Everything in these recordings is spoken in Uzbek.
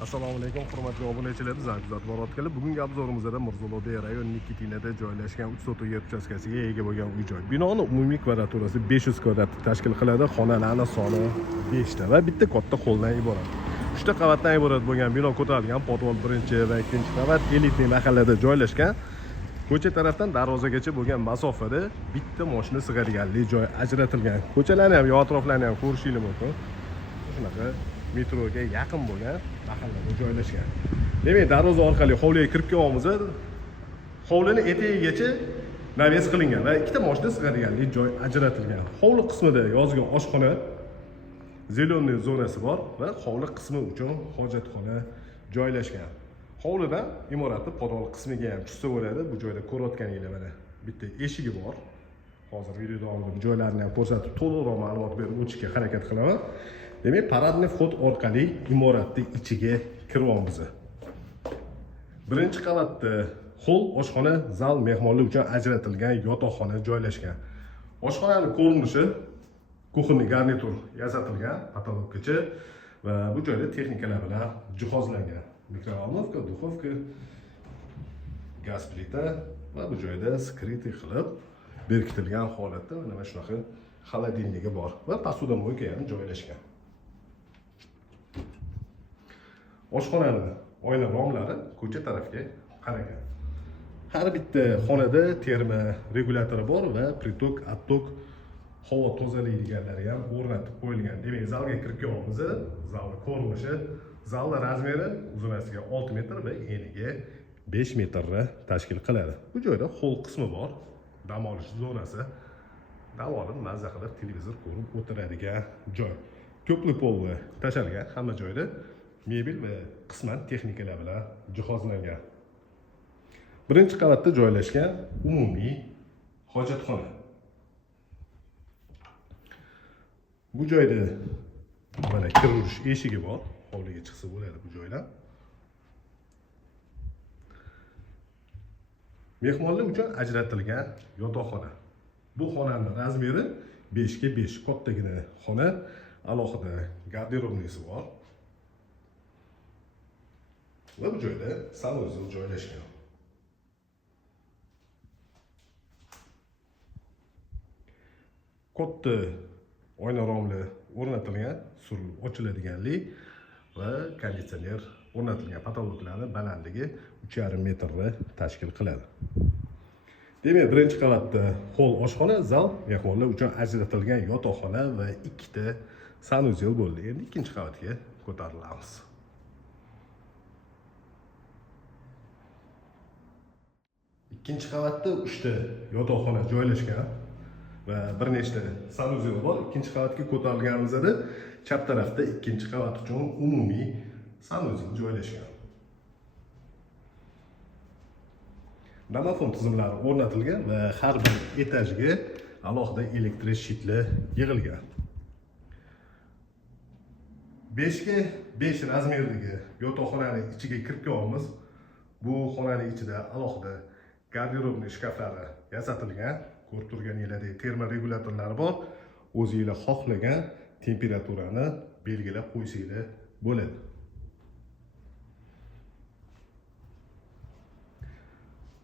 Assalomu alaykum hurmatli obunachilar, bizlar kuzatib borayotganlar. Bugungi obzorimizda Mirzolobey rayoni Nikitinada joylashgan 3 sotuv yer uchastkasiga ega bo'lgan uy-joy. Binoning umumiy kvadraturasi 500 kvadrat tashkil qiladi. Xonalarning soni 5 ta va bitta katta xolldan iborat. 3 ta qavatdan iborat bo'lgan bino ko'tarilgan podvol 1 va 2 qavat elitniy mahallada joylashgan. Ko'cha tarafdan darvozagacha bo'lgan masofada bitta mashina sig'adiganlik joy ajratilgan. Ko'chalarni ham, atroflarni ham ko'rishingiz mumkin. Shunaqa metroga yaqin bo'lgan mahallada joylashgan. Demak, darvoza orqali hovliga kirib kelyapmiz. Hovlining etagigacha naves qilingan va ikkita mashina sig'adiganlik joy ajratilgan. Hovli qismida yozgi oshxona, zeleniy zonasi bor va hovli qismi uchun hojatxona joylashgan. Hovlidan imoratning podvol qismiga ham tushsa bo'ladi. Bu joyda ko'rayotganinglar mana bitta eshigi bor. Hozir video davomida bu joylarni ham ko'rsatib, to'liqroq ma'lumot berib o'tishga harakat qilaman. Demak, paradniy vxod orqali imoratning ichiga kiryapmiz. Birinchi qavatda hol, oshxona, zal, mehmonlar uchun ajratilgan yotoqxona joylashgan. Oshxonaning ko'rinishi kuxonniy garnitur yasatilgan, patologgacha va bu joyda texnikalar bilan jihozlangan. Mikrovolnovka, duxovka, gaz plita va bu joyda skritniy qilib berkitilgan holatda mana shunaqa xolodilnigi bor va posudamoyka ham joylashgan. Oshxonaning oyna romlari ko'cha tarafga qaragan. Har bitta xonada terma regulyatori bor va pritok, attok, havo tozalaydiganlari ham o'rnatib qo'yilgan. Demak, zalga kirib kelyapmiz. Zalning ko'rinishi, zalning razmeri uzunasiga 6 metr va eniga 5 metrni tashkil qiladi. Bu joyda hol qismi bor, dam olish zonasi. Dam olib mazza qilib televizor ko'rib o'tiradigan joy. Ko'pli polni tashalgan, hamma joyda mebel va qisman texnikalar bilan jihozlangan. Birinchi qavatda joylashgan umumiy hojatxona. Bu joyda mana kirish eshigi bor. Hovliga chiqsa bo'ladi bu joydan. Mehmonlar uchun ajratilgan yotoqxona. Bu xonaning razmeri 5 ga 5, kattagina xona, alohida garderobnisi bor. Va bu joyda sanuzel joylashgan. Katta oyna romli o'rnatilgan, surilib ochiladiganlik va konditsioner o'rnatilgan. Patologlarning balandligi 3,5 metrni tashkil qiladi. Demak, birinchi qavatda hol, oshxona, zal, mehmonlar uchun ajratilgan yotoqxona va ikkita sanuzel bo'ldi. Endi ikkinchi qavatga ko'tarilamiz. Ikkinchi qavatda 3 ta yotoqxona joylashgan va bir nechta sanuzel bor. Ikkinchi qavatga ko'tarilganimizda chap tarafda ikkinchi qavat uchun umumiy sanuzel joylashgan. Domofon tizimlari o'rnatilgan va har bir etajga alohida elektr shitlar yig'ilgan. 5 ga 5 razmerdagi yotoqxonaning ichiga kirib kelyapmiz. Bu xonaning ichida alohida garderobniy shkaflari yasatilgan. Ko'rib turganinglardek terma regulyatorlari bor. O'zingizlar xohlagan temperaturani belgilab qo'ysanglar bo'ladi.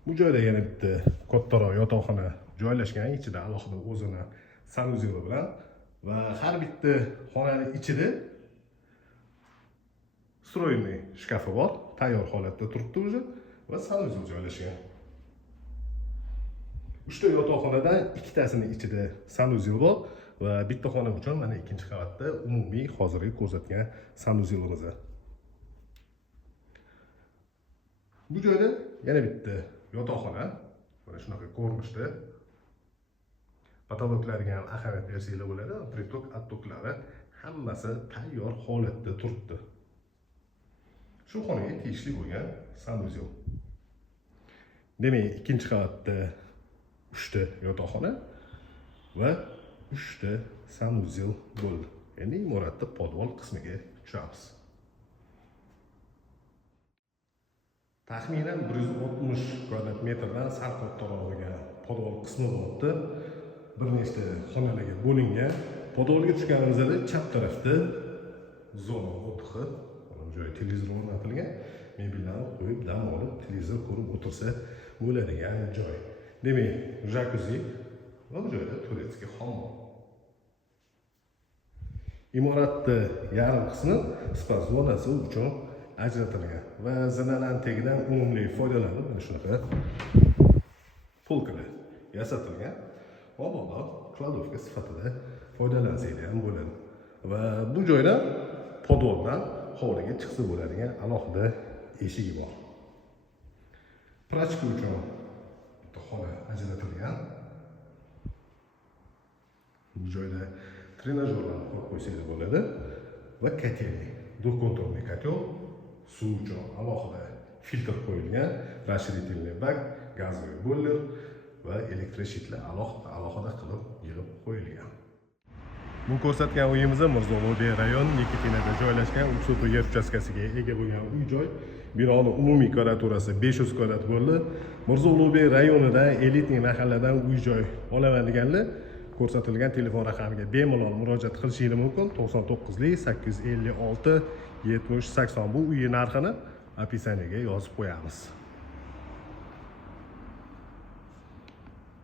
Bu joyda yana bitta kattaroq yotoqxona joylashgan, ichida alohida o'zini sanuzeli bilan va har bitta xonaning ichida stroyniy shkafi bor, tayyor holatda turibdi o'zi va sanuzel joylashgan. 3 ta yotoqxonadan ikkitasining ichida sanuzel bor va bitta xona uchun mana ikkinchi qavatda umumiy hozirgi ko'rsatgan sanuzelimiz. Bu joyda yana bitta yotoqxona, mana shunaqa ko'rinishda. Patologlarga ham ahamiyat bersanglar bo'ladi. Pritok, attoklari hammasi tayyor holatda turibdi. Shu xonaga tegishli bo'lgan sanuzel. Demak, ikkinchi qavatda 3 ta yotoqxona va 3 ta sanuzel bo'ldi. Endi imoratning podvol qismiga tushamiz. Taxminan 160 kvadrat metrdan sal kattaroq bo'lgan podvol qismi bo'ldi. Bir nechta xonalarga bo'lingan. Podvolga tushganimizda chap tarafda zona o'tiqi, mana bu joy televizor o'rnatilgan, mebellarni qo'yib dam olib televizor ko'rib o'tirsa bo'ladigan joy. Demak, jakuzi va bu joyda turetskiy hammom. Imoratning yarim qismi spa zonasi uchun ajratilgan va zinalarning tagidan unumli foydalanib mana shunaqa polkalar yasatilgan. Avvalo kladovka sifatida foydalansanglar ham bo'ladi. Va bu joyda podoldan hovliga chiqsa bo'ladigan alohida eshigi bor. Prachka uchun bitta xona ajratilgan. Bu joyda trenajyorlarni qo'yib qo'ysangiz bo'ladi va kotelnik, двухконтурный котел, suv uchun alohida filtr qo'yilgan, расширительный bak, gazli boiler va elektroshitlar alohida qilib yig'ib qo'yilgan. Bu ko'rsatgan uyimiz Mirzo Ulug'bek rayon Nikitinada joylashgan 3 sotix yer uchastkasiga ega bo'lgan uy-joy. Binoning umumiy kvadraturasi 500 kvadrat bo'ldi. Mirzo Ulug'bek rayonida elitniy mahalladan uy-joy olaman deganlar ko'rsatilgan telefon raqamiga bemalol murojaat qilishingiz mumkin. 99 856 70 80 bu uy narxini opисаниyaga yozib qo'yamiz.